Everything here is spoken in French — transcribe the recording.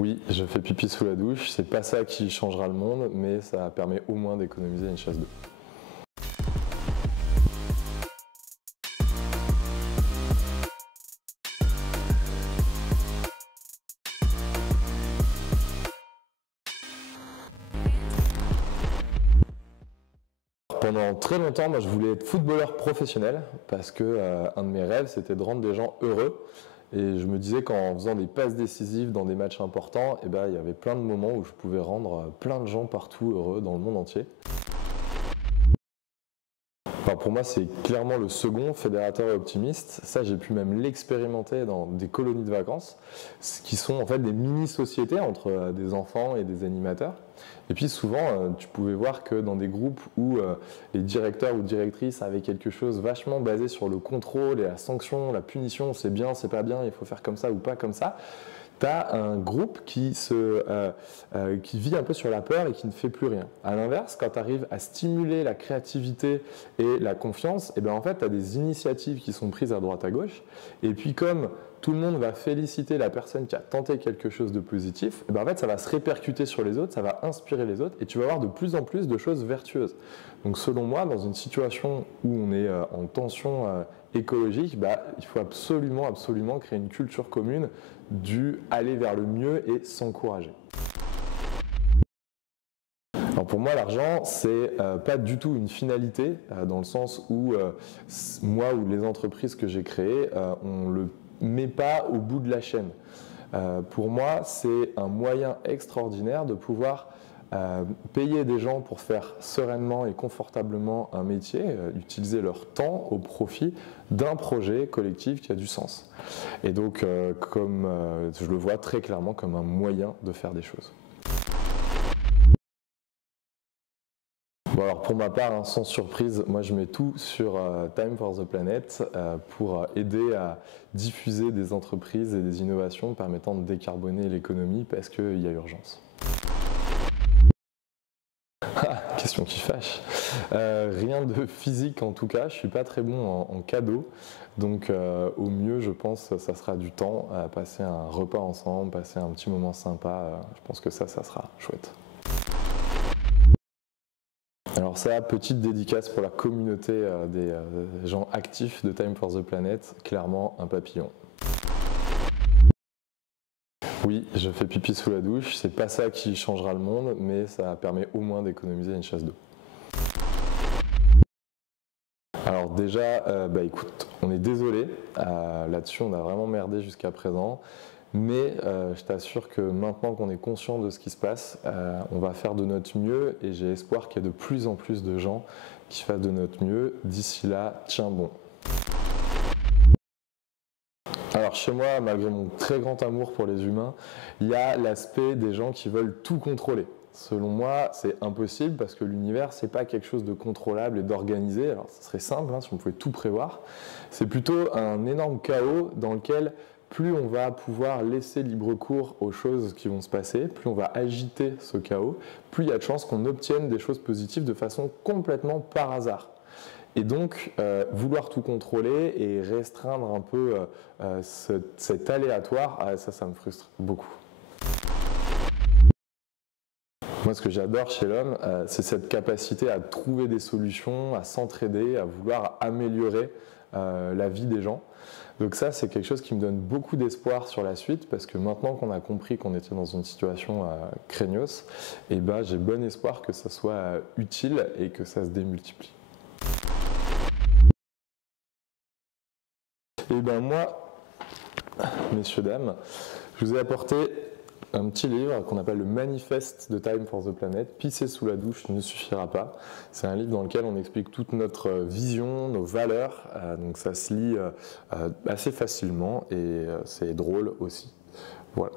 Oui, je fais pipi sous la douche, c'est pas ça qui changera le monde, mais ça permet au moins d'économiser une chasse d'eau. Pendant très longtemps, moi, je voulais être footballeur professionnel parce que un de mes rêves, c'était de rendre des gens heureux. Et je me disais qu'en faisant des passes décisives dans des matchs importants, il y avait plein de moments où je pouvais rendre plein de gens partout heureux dans le monde entier. Enfin, pour moi, c'est clairement le second, fédérateur et optimiste. Ça, j'ai pu même l'expérimenter dans des colonies de vacances, qui sont en fait des mini-sociétés entre des enfants et des animateurs. Et puis souvent, tu pouvais voir que dans des groupes où les directeurs ou directrices avaient quelque chose vachement basé sur le contrôle et la sanction, la punition, c'est bien, c'est pas bien, il faut faire comme ça ou pas comme ça, tu as un groupe qui vit un peu sur la peur et qui ne fait plus rien. À l'inverse, quand tu arrives à stimuler la créativité et la confiance, en fait, tu as des initiatives qui sont prises à droite à gauche. Et puis comme tout le monde va féliciter la personne qui a tenté quelque chose de positif, en fait, ça va se répercuter sur les autres, ça va inspirer les autres et tu vas avoir de plus en plus de choses vertueuses. Donc selon moi, dans une situation où on est en tension écologique, il faut absolument créer une culture commune du aller vers le mieux et s'encourager. Alors pour moi, l'argent, c'est pas du tout une finalité, dans le sens où moi ou les entreprises que j'ai créées, on le met pas au bout de la chaîne. Pour moi, c'est un moyen extraordinaire de pouvoir payer des gens pour faire sereinement et confortablement un métier, utiliser leur temps au profit d'un projet collectif qui a du sens. Et donc, je le vois très clairement comme un moyen de faire des choses. Bon alors pour ma part, sans surprise, moi je mets tout sur Time for the Planet pour aider à diffuser des entreprises et des innovations permettant de décarboner l'économie parce qu'il y a urgence. Question qui fâche. Rien de physique en tout cas, je ne suis pas très bon en cadeaux, donc au mieux je pense ça sera du temps à passer un repas ensemble, passer un petit moment sympa, je pense que ça sera chouette. Alors ça, petite dédicace pour la communauté des gens actifs de Time for the Planet, clairement un papillon. Oui, je fais pipi sous la douche, c'est pas ça qui changera le monde, mais ça permet au moins d'économiser une chasse d'eau. Alors déjà, écoute, on est désolé, là-dessus on a vraiment merdé jusqu'à présent. Mais je t'assure que maintenant qu'on est conscient de ce qui se passe, on va faire de notre mieux et j'ai espoir qu'il y ait de plus en plus de gens qui fassent de notre mieux. D'ici là, tiens bon. Alors chez moi, malgré mon très grand amour pour les humains, il y a l'aspect des gens qui veulent tout contrôler. Selon moi, c'est impossible parce que l'univers, c'est pas quelque chose de contrôlable et d'organisé. Alors, ce serait simple si on pouvait tout prévoir. C'est plutôt un énorme chaos dans lequel plus on va pouvoir laisser libre cours aux choses qui vont se passer, plus on va agiter ce chaos, plus il y a de chances qu'on obtienne des choses positives de façon complètement par hasard. Et donc, vouloir tout contrôler et restreindre un peu cet aléatoire, ça me frustre beaucoup. Moi, ce que j'adore chez l'homme, c'est cette capacité à trouver des solutions, à s'entraider, à vouloir améliorer la vie des gens. Donc ça, c'est quelque chose qui me donne beaucoup d'espoir sur la suite, parce que maintenant qu'on a compris qu'on était dans une situation craignos, j'ai bon espoir que ça soit utile et que ça se démultiplie. Moi, messieurs, dames, je vous ai apporté un petit livre qu'on appelle le Manifeste de Time for the Planet. Pisser sous la douche ne suffira pas. C'est un livre dans lequel on explique toute notre vision, nos valeurs. Donc ça se lit assez facilement et c'est drôle aussi. Voilà.